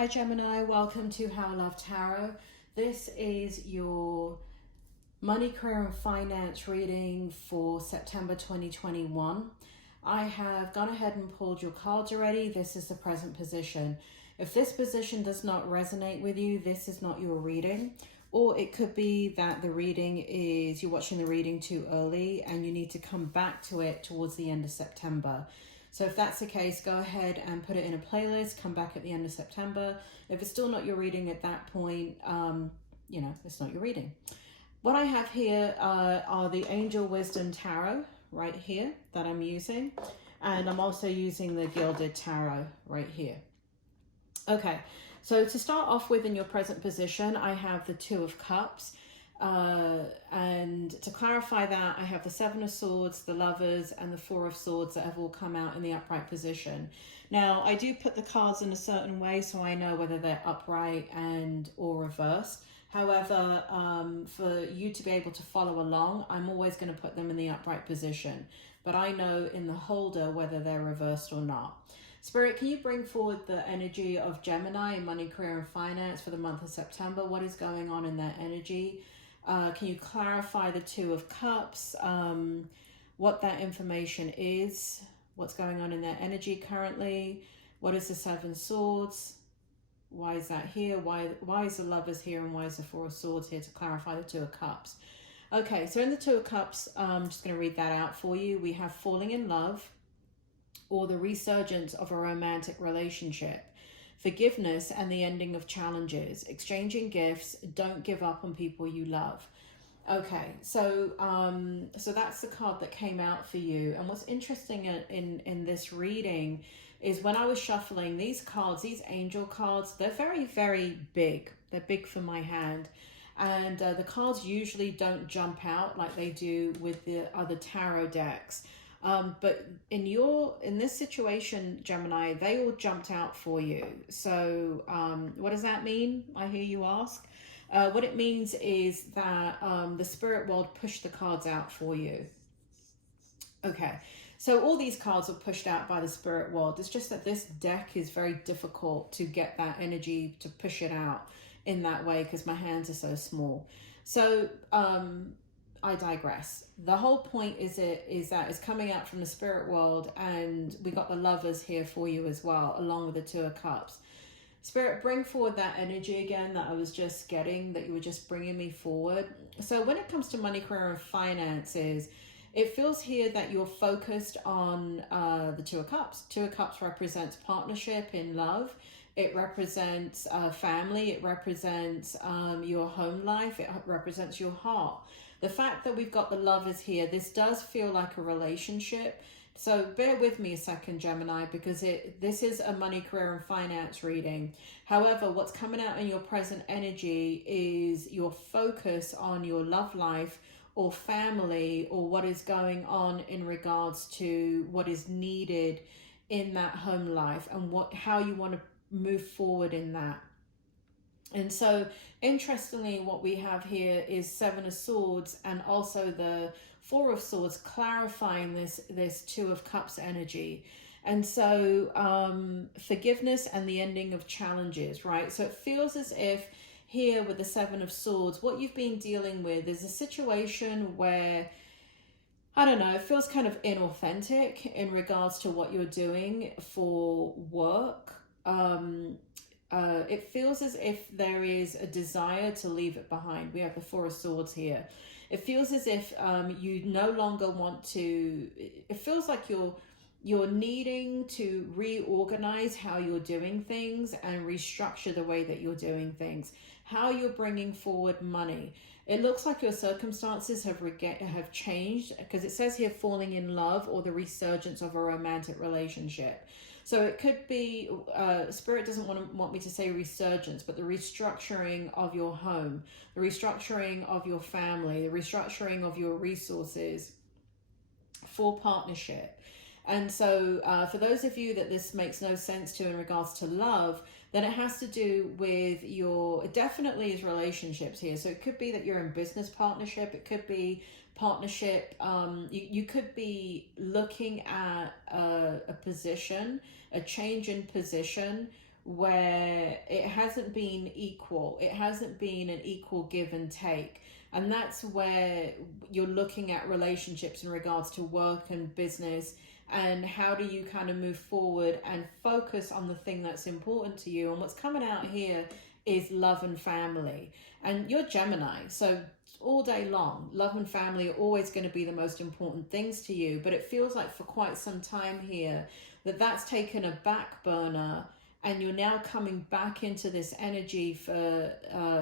Hi Gemini, welcome to How I Love Tarot. This is your money, career and finance reading for September 2021. I have gone ahead and pulled your cards already. This is the present position. If this position does not resonate with you, this is not your reading. Or it could be that the reading is, you're watching the reading too early and you need to come back to it towards the end of September. So if that's the case, go ahead and put it in a playlist, come back at the end of September. If it's still not your reading at that point, it's not your reading. What I have here are the Angel Wisdom Tarot right here that I'm using. And I'm also using the Gilded Tarot right here. Okay, so to start off with in your present position, I have the Two of Cups. And to clarify that, I have the Seven of Swords, the Lovers, and the Four of Swords that have all come out in the upright position. Now, I do put the cards in a certain way so I know whether they're upright and or reversed. However, for you to be able to follow along, I'm always going to put them in the upright position. But I know in the holder whether they're reversed or not. Spirit, can you bring forward the energy of Gemini in money, career, and finance for the month of September? What is going on in that energy? Can you clarify the Two of Cups, what that information is, what's going on in their energy currently? What is the Seven Swords? Why is that here? Why is the Lovers here and why is the Four of Swords here, to clarify the Two of Cups? Okay, so in the Two of Cups, I'm just going to read that out for you. We have falling in love or the resurgence of a romantic relationship. Forgiveness and the ending of challenges, exchanging gifts, don't give up on people you love. Okay, so that's the card that came out for you. And what's interesting in this reading is when I was shuffling these cards, these angel cards, they're very, very big. They're big for my hand. And the cards usually don't jump out like they do with the other tarot decks. But in this situation, Gemini, they all jumped out for you. So what does that mean? I hear you ask. What it means is that the spirit world pushed the cards out for you. Okay, so all these cards are pushed out by the spirit world. It's just that this deck is very difficult to get that energy to push it out in that way because my hands are so small. So I digress. The whole point is that it's coming out from the spirit world, and we got the Lovers here for you as well, along with the Two of Cups. Spirit, bring forward that energy again that I was just getting, that you were just bringing me forward. So when it comes to money, career, and finances, it feels here that you're focused on the Two of Cups. Two of Cups represents partnership in love. It represents family. It represents your home life. It represents your heart. The fact that we've got the Lovers here, this does feel like a relationship. So bear with me a second, Gemini, because this is a money, career, and finance reading. However, what's coming out in your present energy is your focus on your love life or family, or what is going on in regards to what is needed in that home life and how you want to move forward in that. And so, interestingly, what we have here is Seven of Swords and also the Four of Swords, clarifying this Two of Cups energy. And so, forgiveness and the ending of challenges, right? So it feels as if here with the Seven of Swords, what you've been dealing with is a situation where, I don't know, it feels kind of inauthentic in regards to what you're doing for work. It feels as if there is a desire to leave it behind. We have the Four of Swords here. It feels as if you no longer want to, it feels like you're needing to reorganize how you're doing things and restructure the way that you're doing things, how you're bringing forward money. It looks like your circumstances have changed, because it says here falling in love or the resurgence of a romantic relationship. So it could be, Spirit doesn't want me to say resurgence, but the restructuring of your home, the restructuring of your family, the restructuring of your resources for partnership. And so for those of you that this makes no sense to in regards to love, then it has to do with it definitely is relationships here. So it could be that you're in business partnership. It could be partnership. You could be looking at a position, a change in position where it hasn't been equal. It hasn't been an equal give and take. And that's where you're looking at relationships in regards to work and business, and how do you kind of move forward and focus on the thing that's important to you. And what's coming out here is love and family. And you're Gemini, so all day long, love and family are always going to be the most important things to you. But it feels like for quite some time here that that's taken a back burner, and you're now coming back into this energy for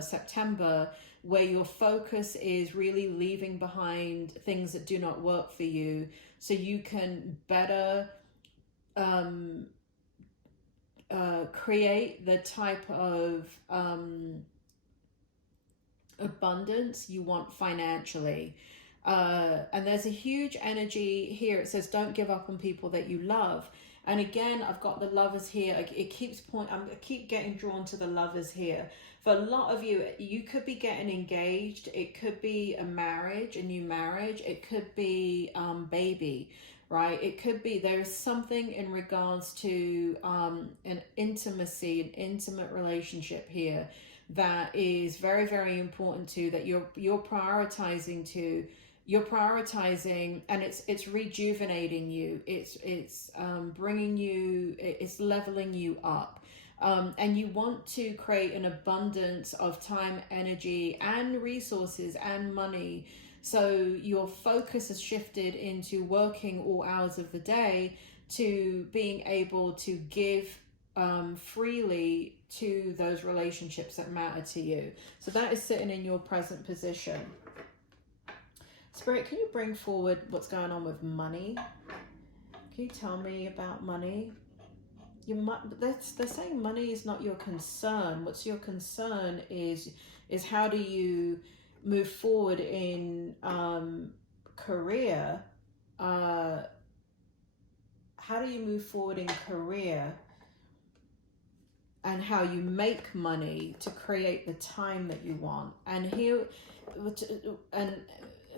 September, where your focus is really leaving behind things that do not work for you, so you can better create the type of abundance you want financially. And there's a huge energy here. It says, don't give up on people that you love. And again, I've got the lovers here. It keeps I keep getting drawn to the lovers here. For a lot of you, you could be getting engaged. It could be a marriage, a new marriage. It could be baby, right? It could be there's something in regards to an intimacy, an intimate relationship here that is very, very important to, that you're prioritizing to. You're prioritizing, and it's rejuvenating you. It's bringing you, it's leveling you up. And you want to create an abundance of time, energy, and resources and money. So your focus has shifted into working all hours of the day to being able to give freely to those relationships that matter to you. So that is sitting in your present position. Spirit, can you bring forward what's going on with money? Can you tell me about money? They're saying money is not your concern. What's your concern is how do you move forward in career? How do you move forward in career? And how you make money to create the time that you want.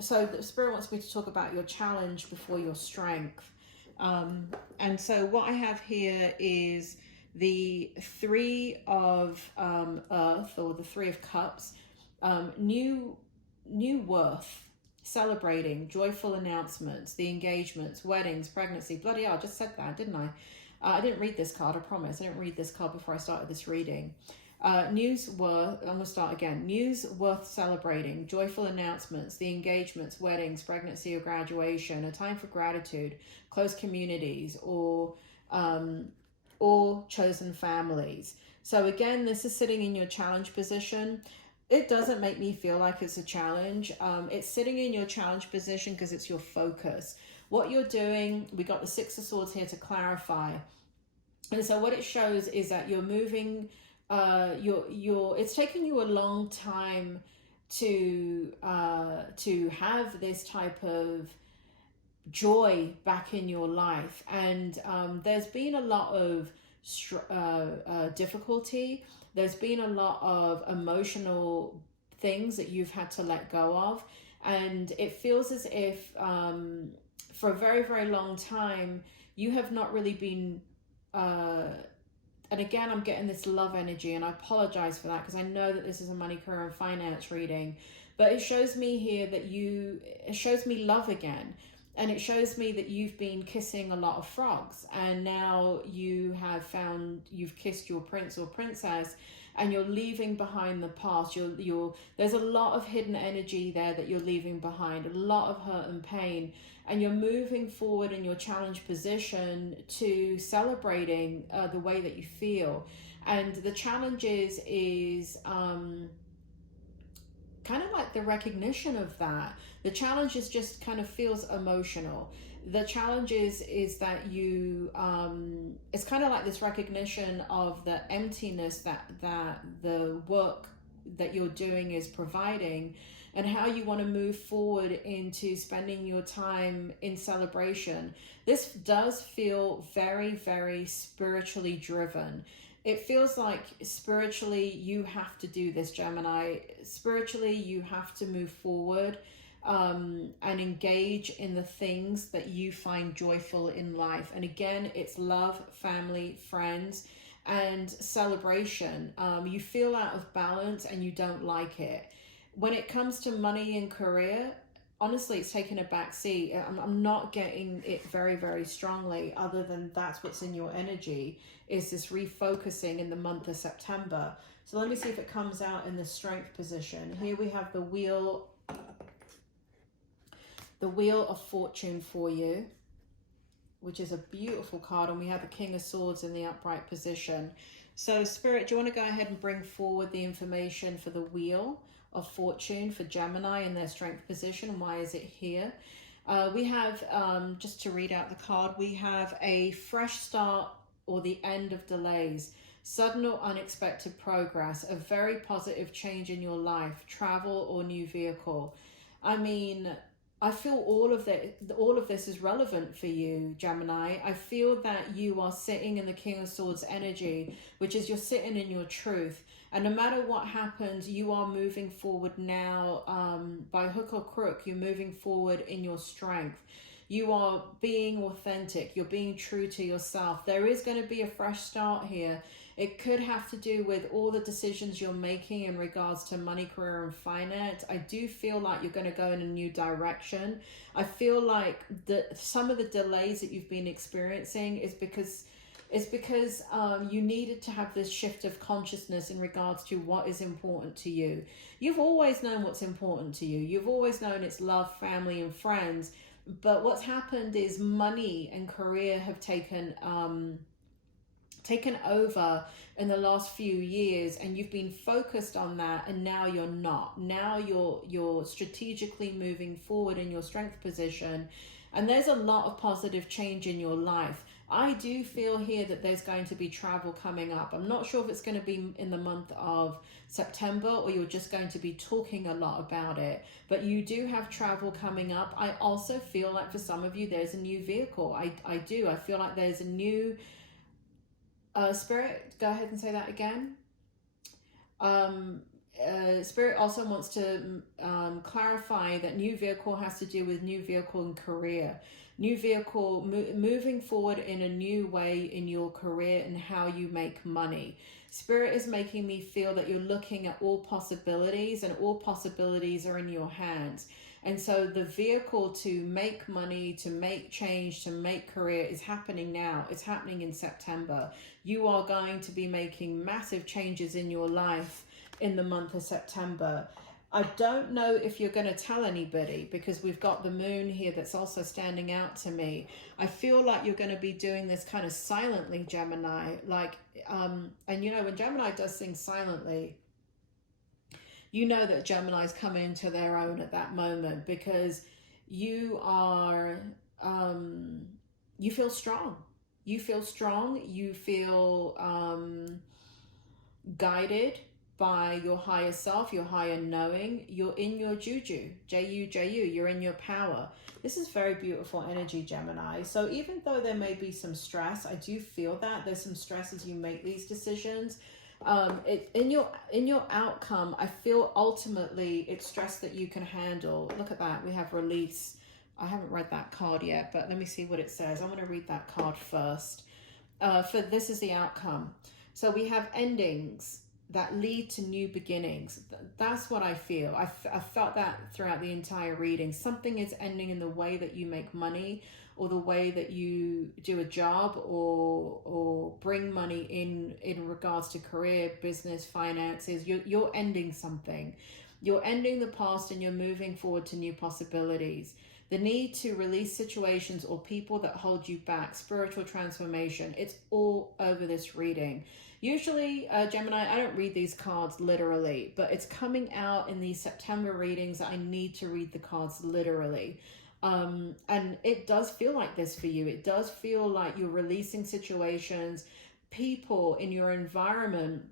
So the Spirit wants me to talk about your challenge before your strength. And so what I have here is the Three of Earth, or the Three of Cups, new worth, celebrating, joyful announcements, the engagements, weddings, pregnancy. Bloody hell, I just said that, didn't I? I didn't read this card, I promise. I didn't read this card before I started this reading. News worth, I'm going to start again. News worth celebrating, joyful announcements, the engagements, weddings, pregnancy or graduation, a time for gratitude, close communities, or chosen families. So again, this is sitting in your challenge position. It doesn't make me feel like it's a challenge. It's sitting in your challenge position because it's your focus. What you're doing, we got the Six of Swords here to clarify. And so what it shows is that you're moving, it's taken you a long time to have this type of joy back in your life. And there's been a lot of difficulty. There's been a lot of emotional things that you've had to let go of. And it feels as if for a very, very long time, you have not really been, and again, I'm getting this love energy, and I apologize for that because I know that this is a money, career, and finance reading, but it shows me here that it shows me love again. And it shows me that you've been kissing a lot of frogs, and now you've kissed your prince or princess, and you're leaving behind the past. There's a lot of hidden energy there that you're leaving behind, a lot of hurt and pain, and you're moving forward in your challenge position to celebrating the way that you feel. And the challenge is kind of like the recognition of that. The challenge is just kind of feels emotional. The challenge is that you, it's kind of like this recognition of the emptiness that the work that you're doing is providing, and how you want to move forward into spending your time in celebration. This does feel very, very spiritually driven. It feels like spiritually you have to do this, Gemini. Spiritually you have to move forward and engage in the things that you find joyful in life. And again, it's love, family, friends, and celebration. You feel out of balance and you don't like it. When it comes to money and career, honestly, it's taken a back seat. I'm not getting it very, very strongly, other than that's what's in your energy, is this refocusing in the month of September. So let me see if it comes out in the strength position. Here we have the Wheel of Fortune for you, which is a beautiful card, and we have the King of Swords in the upright position. So Spirit, do you want to go ahead and bring forward the information for the Wheel of Fortune for Gemini in their strength position, and why is it here? We have, just to read out the card, we have a fresh start or the end of delays, sudden or unexpected progress, a very positive change in your life, travel or new vehicle. I mean, I feel all of this is relevant for you, Gemini. I feel that you are sitting in the King of Swords energy, which is you're sitting in your truth. And no matter what happens, you are moving forward now, by hook or crook. You're moving forward in your strength. You are being authentic. You're being true to yourself. There is going to be a fresh start here. It could have to do with all the decisions you're making in regards to money, career, and finance. I do feel like you're going to go in a new direction. I feel like some of the delays that you've been experiencing is because you needed to have this shift of consciousness in regards to what is important to you. You've always known what's important to you. You've always known it's love, family, and friends. But what's happened is money and career have taken over in the last few years, and you've been focused on that, and now you're not. Now you're strategically moving forward in your strength position, and there's a lot of positive change in your life. I do feel here that there's going to be travel coming up. I'm not sure if it's going to be in the month of September or you're just going to be talking a lot about it, but you do have travel coming up. I also feel like for some of you, there's a new vehicle. I do. I feel like there's a new... Spirit, go ahead and say that again. Spirit also wants to clarify that new vehicle has to do with new vehicle and career. New vehicle, moving forward in a new way in your career and how you make money. Spirit is making me feel that you're looking at all possibilities, and all possibilities are in your hands. And so the vehicle to make money, to make change, to make career is happening now. It's happening in September. You are going to be making massive changes in your life in the month of September. I don't know if you're going to tell anybody, because we've got the moon here that's also standing out to me. I feel like you're going to be doing this kind of silently, Gemini. Like, and you know, when Gemini does things silently, you know that Gemini's coming into their own at that moment, because you are, you feel strong. You feel strong. You feel guided by your higher self, your higher knowing. You're in your juju, J-U-J-U, you're in your power. This is very beautiful energy, Gemini. So even though there may be some stress, I do feel that there's some stress as you make these decisions. In your outcome, I feel ultimately it's stress that you can handle. Look at that, we have release. I haven't read that card yet, but let me see what it says. I'm going to read that card first. For this is the outcome. So we have endings that lead to new beginnings. That's what I feel. I felt that throughout the entire reading. Something is ending in the way that you make money, or the way that you do a job, or bring money in regards to career, business, finances. You're ending something. You're ending the past and you're moving forward to new possibilities. The need to release situations or people that hold you back, spiritual transformation. It's all over this reading. Usually, Gemini, I don't read these cards literally, but it's coming out in these September readings that I need to read the cards literally. And it does feel like this for you. It does feel like you're releasing situations, people in your environment.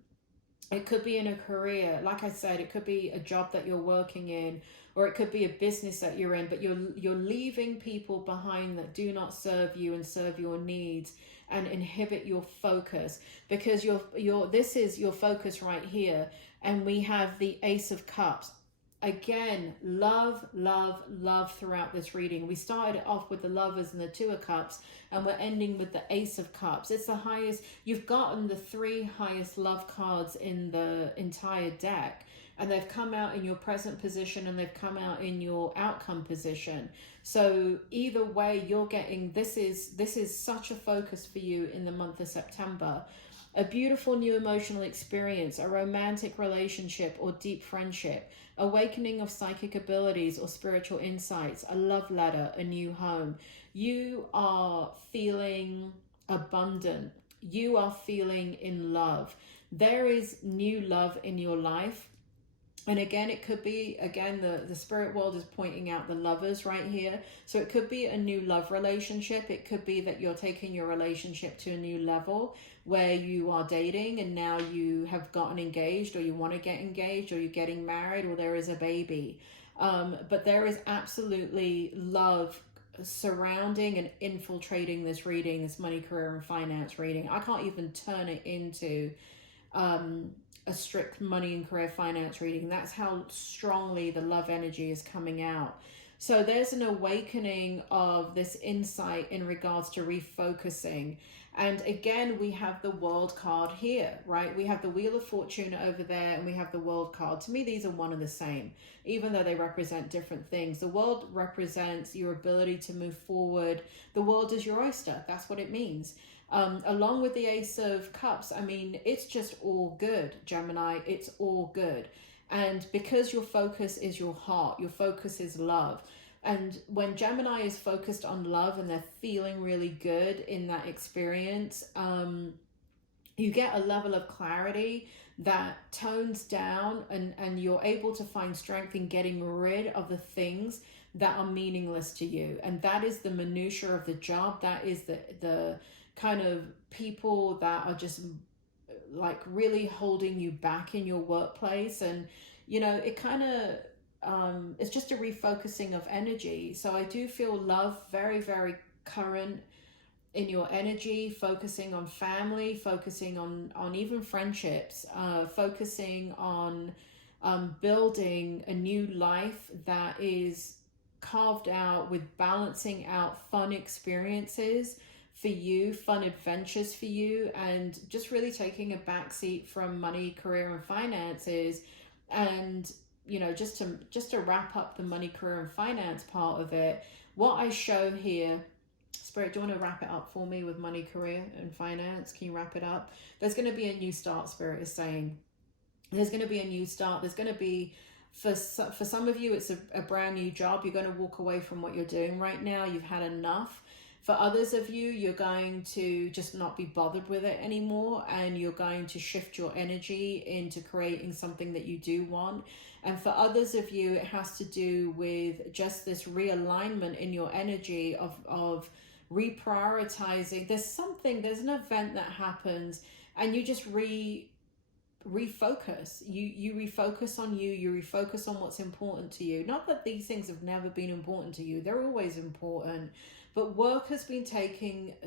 It could be in a career. Like I said, it could be a job that you're working in, or it could be a business that you're in, but you're leaving people behind that do not serve you and serve your needs and inhibit your focus, because this is your focus right here. And we have the Ace of Cups. again, love, love, love throughout this reading. We started off with the Lovers and the Two of Cups, and we're ending with the Ace of Cups. It's the highest. You've gotten the 3 highest love cards in the entire deck, and they've come out in your present position and they've come out in your outcome position. So either way, you're getting, this is such a focus for you in the month of September. A beautiful new emotional experience, a romantic relationship or deep friendship, awakening of psychic abilities or spiritual insights, a love letter, a new home. You are feeling abundant. You are feeling in love. There is new love in your life. And again, it could be, again, the spirit world is pointing out the Lovers right here. So it could be a new love relationship. It could be that you're taking your relationship to a new level where you are dating and now you have gotten engaged, or you want to get engaged, or you're getting married, or there is a baby. But there is absolutely love surrounding and infiltrating this reading, this money, career, and finance reading. I can't even turn it into a strict money and career finance reading. That's how strongly the love energy is coming out. So there's an awakening of this insight in regards to refocusing. And again, we have the World card here, right? We have the Wheel of Fortune over there, and we have the World card. To me, these are one and the same, even though they represent different things. The World represents your ability to move forward. The world is your oyster. That's what it means. Along with the Ace of Cups, I mean, it's just all good, Gemini. It's all good. And because your focus is your heart, your focus is love. And when Gemini is focused on love and they're feeling really good in that experience, you get a level of clarity that tones down, and you're able to find strength in getting rid of the things that are meaningless to you. And that is the minutiae of the job. That is the kind of people that are just like really holding you back in your workplace. And, you know, it kind of, it's just a refocusing of energy. So I do feel love very, very current in your energy, focusing on family, focusing on even friendships, focusing on building a new life that is carved out with balancing out fun experiences for you, fun adventures for you, and just really taking a backseat from money, career, and finances. And, you know, just to wrap up the money, career, and finance part of it, what I show here, Spirit, do you want to wrap it up for me with money, career, and finance? Can you wrap it up? There's going to be a new start, Spirit is saying. There's going to be a new start. There's going to be, for some of you, it's a brand new job. You're going to walk away from what you're doing right now. You've had enough. For others of you, you're going to just not be bothered with it anymore, and you're going to shift your energy into creating something that you do want. And for others of you, it has to do with just this realignment in your energy of reprioritizing. There's an event that happens, and you just refocus. You refocus on you refocus on what's important to you. Not that these things have never been important to you, they're always important. But work has been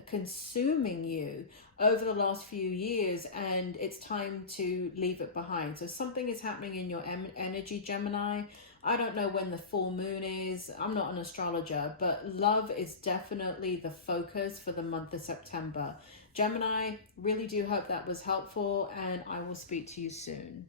consuming you over the last few years, and it's time to leave it behind. So something is happening in your energy, Gemini. I don't know when the full moon is. I'm not an astrologer, but love is definitely the focus for the month of September. Gemini, really do hope that was helpful, and I will speak to you soon.